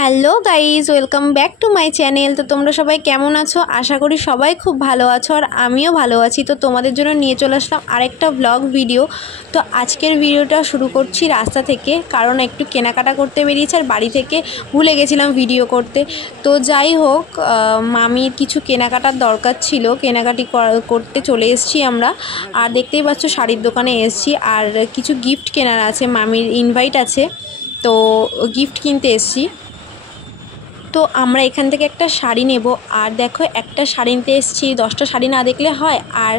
Hello guys, welcome back to my channel. তো তোমরা সবাই কেমন আছো? আশা করি সবাই খুব ভালো আছো, আর আমিও ভালো আছি। তো তোমাদের জন্য নিয়ে চলে আসলাম আরেকটা ব্লগ ভিডিও। তো আজকের ভিডিওটা শুরু করছি রাস্তা থেকে, কারণ একটু কেনাকাটা করতে বেরিয়েছি আর বাড়ি থেকে ভুলে গেছিলাম ভিডিও করতে। তো যাই হোক, মামির কিছু কেনাকাটার দরকার ছিল, কেনাকাটি করতে চলে এসেছি আমরা। আর দেখতেই পাচ্ছ শাড়ির দোকানে এসেছি, আর কিছু গিফট কেনার আছে, মামির ইনভাইট আছে, তো গিফট কিনতে এসেছি। তো আমরা এখান থেকে একটা শাড়ি নেব। আর দেখো, একটা শাড়ি নিতে এসেছি, 10টা শাড়ি না দেখলে হয়? আর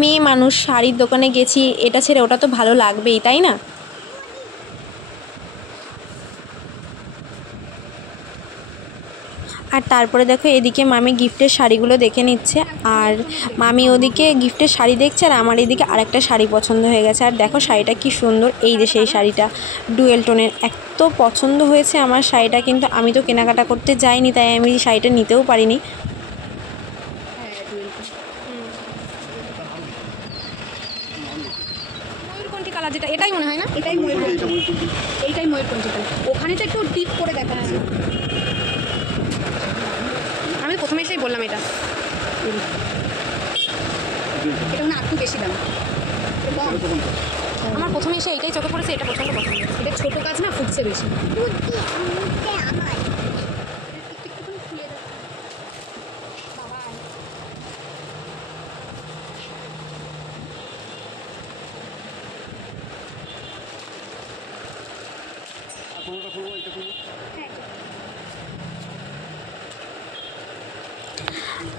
মেয়ে মানুষ, শাড়ির দোকানে গেছি, এটা ছেড়ে ওটা তো ভালো লাগবেই, তাই না? আর তারপরে দেখো, এদিকে মামি গিফটের শাড়িগুলো দেখে নিচ্ছে, আর মামি ওদিকে গিফটের শাড়ি দেখছে, আর আমার এদিকে আরেকটা শাড়ি পছন্দ হয়ে গেছে। আর দেখো শাড়িটা কি সুন্দর, এই যে সেই শাড়িটা, ডুয়েল টোনের, এত পছন্দ হয়েছে আমার শাড়িটা। কিন্তু আমি তো কেনাকাটা করতে যাইনি, তাই আমি শাড়িটা নিতেও পারিনি। ময়ূরকণ্ঠী কালার, যেটা এটাই মনে হয় না? এটাই ময়ূরকণ্ঠী, এইটাই ময়ূরকণ্ঠী কালার। ওখানে তো একটু টিপ করে দেখাচ্ছে। আমি প্রথমে এসেই বললাম এটা মানে একটু বেশি দাম। আমার প্রথমে এসে এইটাই চোখে পড়েছে, এটা পছন্দ। এটা ছোটো কাজ না, ফুটছে বেশি।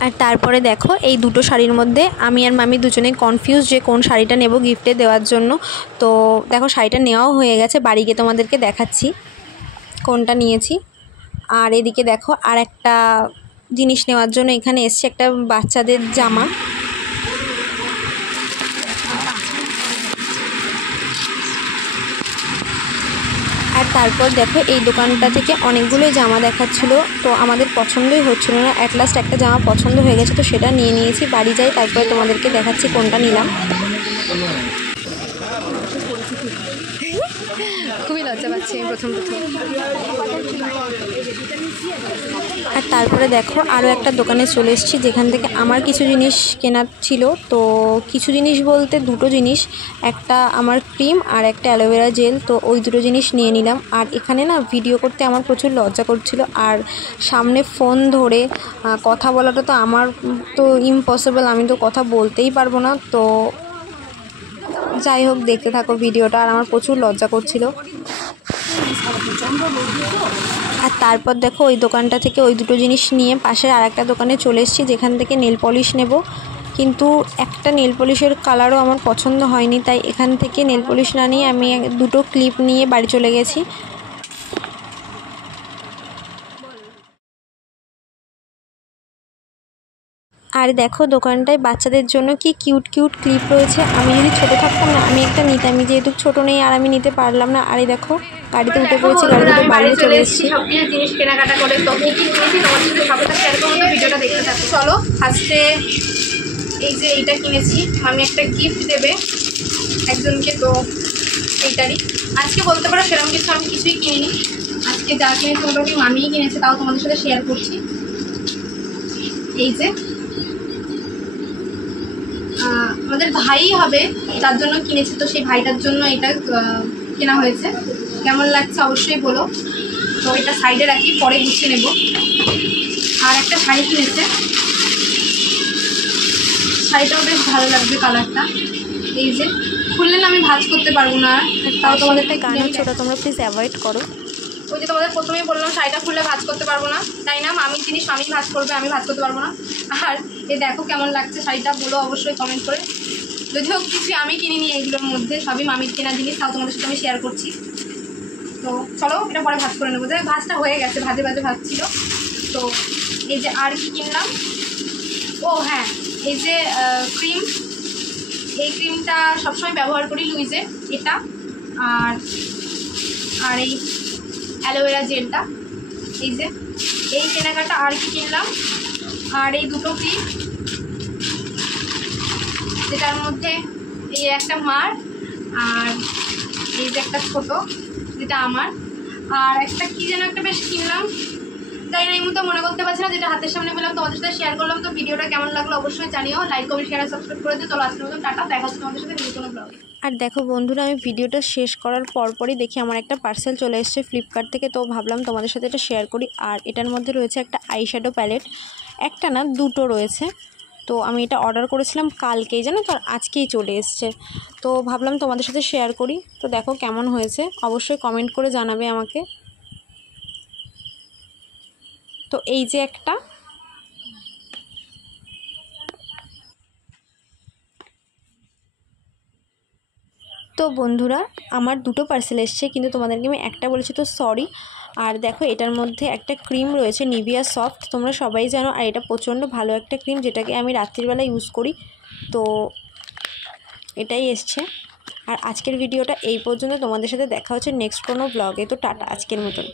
আর তারপরে দেখো, এই দুটো শাড়ির মধ্যে আমি আর মামি দুজনেই কনফিউজ যে কোন শাড়িটা নেব গিফটে দেওয়ার জন্য। তো দেখো, শাড়িটা নেওয়াও হয়ে গেছে, বাড়ি গিয়ে তোমাদেরকে দেখাচ্ছি কোনটা নিয়েছি। আর এদিকে দেখো, আর একটা জিনিস নেওয়ার জন্য এখানে এসছে, একটা বাচ্চাদের জামা। আর তারপর দেখো, এই দোকানটা থেকে অনেকগুলোই জামা দেখাচ্ছিল, তো আমাদের পছন্দই হচ্ছিল না। অ্যাট লাস্ট একটা জামা পছন্দ হয়ে গেছে, তো সেটা নিয়ে নিয়েছি। বাড়ি যাই, তারপরে তোমাদেরকে দেখাচ্ছি কোনটা নিলাম। খুবই লজ্জা পাচ্ছি প্রথম। আর তারপরে দেখো, আরও একটা দোকানে চলে এসেছি, যেখান থেকে আমার কিছু জিনিস কেনার ছিল। তো কিছু জিনিস বলতে দুটো জিনিস, একটা আমার ক্রিম আর একটা অ্যালোভেরা জেল। তো ওই দুটো জিনিস নিয়ে নিলাম। আর এখানে না ভিডিও করতে আমার প্রচুর লজ্জা করছিল, আর সামনে ফোন ধরে কথা বলাটা তো আমার তো ইম্পসিবল, আমি তো কথা বলতেই পারবো না। তো যাই হোক, দেখতে থাকো ভিডিওটা। আর আমার প্রচুর লজ্জা করছিল। আর তারপর দেখো, ওই দোকানটা থেকে ওই দুটো জিনিস নিয়ে পাশের আর একটা দোকানে চলে এসেছি, যেখান থেকে নেল পলিশ নেব। কিন্তু একটা নেল পলিশের কালারও আমার পছন্দ হয়নি, তাই এখান থেকে নেল পলিশ না নিয়ে আমি দুটো ক্লিপ নিয়ে বাড়ি চলে গেছি। আর দেখো, দোকানটায় বাচ্চাদের জন্য কি কিউট কিউট ক্লিপ রয়েছে। আমি যদি ছোটো থাকতাম না, আমি একটা নিতাম, যেহেতু ছোটো নেই আর আমি নিতে পারলাম না। আর এই দেখো, গাড়িতে উঠে পড়েছি, গাড়িতে বাড়ি চলে এসেছি। সব কিছু জিনিস কেনাকাটা করে তো কি কি কিনেছি তোমার সাথে সবটা শেয়ার করবো, তো ভিডিওটা দেখতে থাকো। চলো, ফার্স্টে এই যে এইটা কিনেছি, আমি একটা গিফট দেবে একজনকে, তো এইটারই আজকে বলতে পারো সেরকম কিছু আমি কিছুই কিনিনি। আজকে যা কিনেছি মোটামুটি মামিই কিনেছে, তাও তোমাদের সাথে শেয়ার করছি। এই যে আমাদের ভাই হবে, যার জন্য কিনেছি, তো সেই ভাইটার জন্য এটা কেনা হয়েছে। কেমন লাগছে অবশ্যই বলো। তো এটা সাইডে রাখি, পরে গুছিয়ে নেব। আর একটা শাড়ি কিনেছে, শাড়িটাও বেশ ভালো লাগবে কালারটা। এই যে খুললে না আমি ভাঁজ করতে পারবো না, তাও তোমাদের একটা গান হচ্ছে, ওটা তোমরা প্লিজ অ্যাভয়েড করো। ওই যে তোমাদের প্রথমেই বললাম, শাড়িটা খুললে ভাঁজ করতে পারবো না, তাই না? মামির জিনিস মামি ভাঁজ করবে, আমি ভাঁজ করতে পারবো না। আর এই দেখো কেমন লাগছে শাড়িটা, বলো অবশ্যই কমেন্ট করে। যদিও কিছু আমি কিনিনি এগুলোর মধ্যে, সবই মামির কেনা জিনিস, তাও তোমাদের সাথে আমি শেয়ার করছি। তো চলো, এটা পরে ভাঁজ করে নেবো। ভাঁজটা হয়ে গেছে, ভাজে ভাজ ছিল। তো এই যে আর কি কিনলাম, ও হ্যাঁ, এই যে ক্রিম, এই ক্রিমটা সবসময় ব্যবহার করি, লুইজের এটা। আর আর এই অ্যালোভেরা জেলটা। এই যে এই কেনাকাটা। আর কি কিনলাম, আর এই দুটো ক্রিম, যেটার মধ্যে এই একটা মার, আর এই যে একটা ছোট, যেটা আমার। আর একটা কি যেন একটা বেশ কিনলাম, তাই না এই মুহূর্তে মনে করতে পারছি না, যেটা হাতের সামনে পেলাম তোমাদের সাথে শেয়ার করলাম। তো ভিডিওটা কেমন লাগলো অবশ্যই জানিও, লাইক কমেন্ট শেয়ার সাবস্ক্রাইব করে দিও। চলো আজকের মতো টাটা, দেখা হচ্ছে তোমাদের সাথে নতুন ব্লগে। আর দেখো বন্ধুরা, আমি ভিডিওটা শেষ করার পরপরই দেখি আমার একটা পার্সেল চলে এসেছে ফ্লিপকার্ট থেকে। তো ভাবলাম তোমাদের সাথে এটা শেয়ার করি। আর এটার মধ্যে রয়েছে একটা আইশ্যাডো প্যালেট, একটা না দুটো রয়েছে। তো আমি এটা অর্ডার করেছিলাম কালকেই, জানো তো, আর আজকেই চলে এসছে। তো ভাবলাম তোমাদের সাথে শেয়ার করি। তো দেখো কেমন হয়েছে, অবশ্যই কমেন্ট করে জানাবে আমাকে। তো এই যে একটা, তো বন্ধুরা আমার দুটো পার্সেল এসছে, কিন্তু তোমাদেরকে আমি একটা বলেছি, তো সরি। আর দেখো এটার মধ্যে একটা ক্রিম রয়েছে, নিভিয়া সফট, তোমরা সবাই জানো। আর এটা প্রচণ্ড ভালো একটা ক্রিম, যেটাকে আমি রাত্রিবেলা ইউজ করি। তো এটাই এসছে। আর আজকের ভিডিওটা এই পর্যন্ত, তোমাদের সাথে দেখা হচ্ছে নেক্সট কোনো ব্লগে। তো টাটা আজকের মতন।